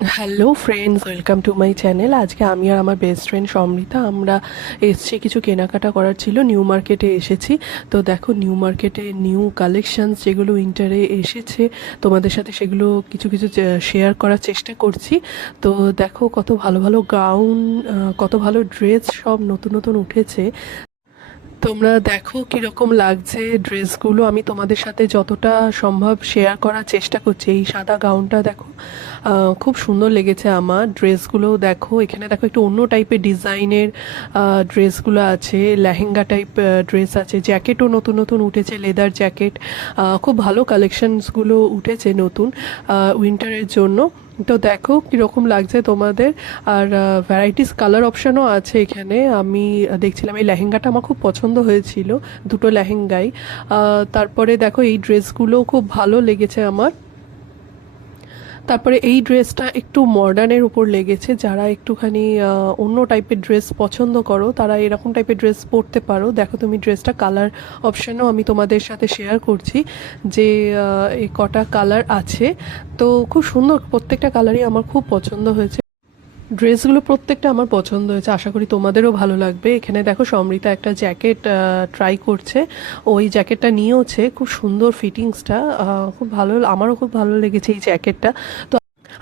Hello friends, welcome to my channel. আজকে আমি আর আমার বেস্ট ফ্রেন্ড সমৃতা আমরা এসছি কিছু কেনাকাটা করার ছিল, নিউ মার্কেটে এসেছি। তো দেখো নিউ মার্কেটে নিউ কালেকশনস যেগুলো উইন্টারে এসেছে তোমাদের সাথে সেগুলো কিছু কিছু শেয়ার করার চেষ্টা করছি। তো দেখো কত ভালো ভালো গাউন, কত ভালো ড্রেস সব নতুন নতুন উঠেছে। তোমরা দেখো কিরকম লাগছে ড্রেসগুলো, আমি তোমাদের সাথে যতটা সম্ভব শেয়ার করার চেষ্টা করছি। এই সাদা গাউনটা দেখো, খুব সুন্দর লেগেছে আমার। ড্রেসগুলো দেখো, এখানে দেখো একটু অন্য টাইপের ডিজাইনের ড্রেসগুলো আছে, লেহেঙ্গা টাইপ ড্রেস আছে, জ্যাকেটও নতুন নতুন উঠেছে, লেদার জ্যাকেট। খুব ভালো কালেকশনসগুলো উঠেছে নতুন উইন্টারের জন্য। তো দেখো কীরকম লাগছে তোমাদের। আর ভ্যারাইটিস কালার অপশানও আছে এখানে। আমি দেখছিলাম এই লেহেঙ্গাটা আমার খুব পছন্দ হয়েছিল, দুটো লেহেঙ্গাই। তারপরে দেখো এই ড্রেসগুলো খুব ভালো লেগেছে আমার। তারপরে এই ড্রেসটা একটু মডার্নের উপর লেগেছে, যারা একটুখানি অন্য টাইপের ড্রেস পছন্দ করো তারা এরকম টাইপের ড্রেস পরতে পারো। দেখো তুমি ড্রেসটা কালার অপশানও আমি তোমাদের সাথে শেয়ার করছি যে এই কটা কালার আছে। তো খুব সুন্দর, প্রত্যেকটা কালারই আমার খুব পছন্দ হয়েছে। ড্রেসগুলো প্রত্যেকটা আমার পছন্দ হয়েছে, আশা করি তোমাদেরও ভালো লাগবে। এখানে দেখো সমৃতা একটা জ্যাকেট ট্রাই করছে, ওই জ্যাকেটটা নিয়েওছে, খুব সুন্দর ফিটিংসটা, খুব ভালো, আমারও খুব ভালো লেগেছে এই জ্যাকেটটা। তো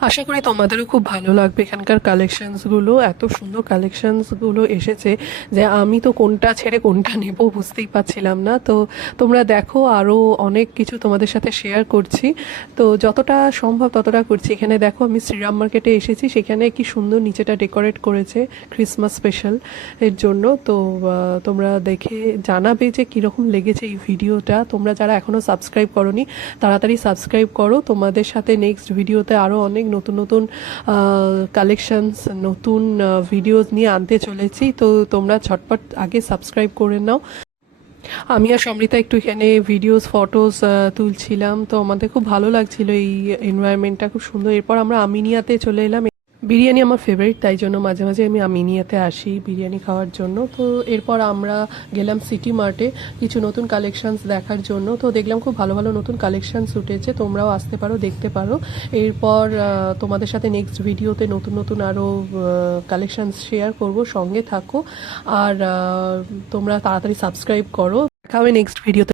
আশা করি তোমাদেরও খুব ভালো লাগবে। এখানকার কালেকশনসগুলো, এত সুন্দর কালেকশনসগুলো এসেছে যে আমি তো কোনটা ছেড়ে কোনটা নেব বুঝতেই পারছিলাম না। তো তোমরা দেখো, আরও অনেক কিছু তোমাদের সাথে শেয়ার করছি, তো যতটা সম্ভব ততটা করছি। এখানে দেখো আমি শ্রীরাম মার্কেটে এসেছি, সেখানে কি সুন্দর নিচেটা ডেকোরেট করেছে ক্রিসমাস স্পেশাল এর জন্য। তো তোমরা দেখে জানাবে যে কীরকম লেগেছে এই ভিডিওটা। তোমরা যারা এখনও সাবস্ক্রাইব করোনি তাড়াতাড়ি সাবস্ক্রাইব করো। তোমাদের সাথে নেক্সট ভিডিওতে আরও অনেক নতুন নতুন কালেকশনস, নতুন ভিডিওস নিয়ে আনতে চলেছি। তো তোমরা ঝটপট আগে সাবস্ক্রাইব করে নাও। আমি আর সমৃতা একটু এখানে ভিডিওস ফটোস তুলছিলাম, তো আমাদের খুব ভালো লাগছিল, এই এনভায়রনমেন্টটা খুব সুন্দর। এরপর আমরা আমিনিয়াতে চলে এলাম। বিরিয়ানি আমার ফেভারিট, তাই জন্য মাঝে মাঝে আমি আমিনিয়াতে আসি বিরিয়ানি খাওয়ার জন্য। তো এরপর আমরা গেলাম সিটি মার্টে কিছু নতুন কালেকশনস দেখার জন্য। তো দেখলাম খুব ভালো ভালো নতুন কালেকশনস উঠেছে, তোমরাও আসতে পারো, দেখতে পারো। এরপর তোমাদের সাথে নেক্সট ভিডিওতে নতুন নতুন আরও কালেকশনস শেয়ার করব, সঙ্গে থাকো। আর তোমরা তাড়াতাড়ি সাবস্ক্রাইব করো। দেখা হবে নেক্সট ভিডিওতে।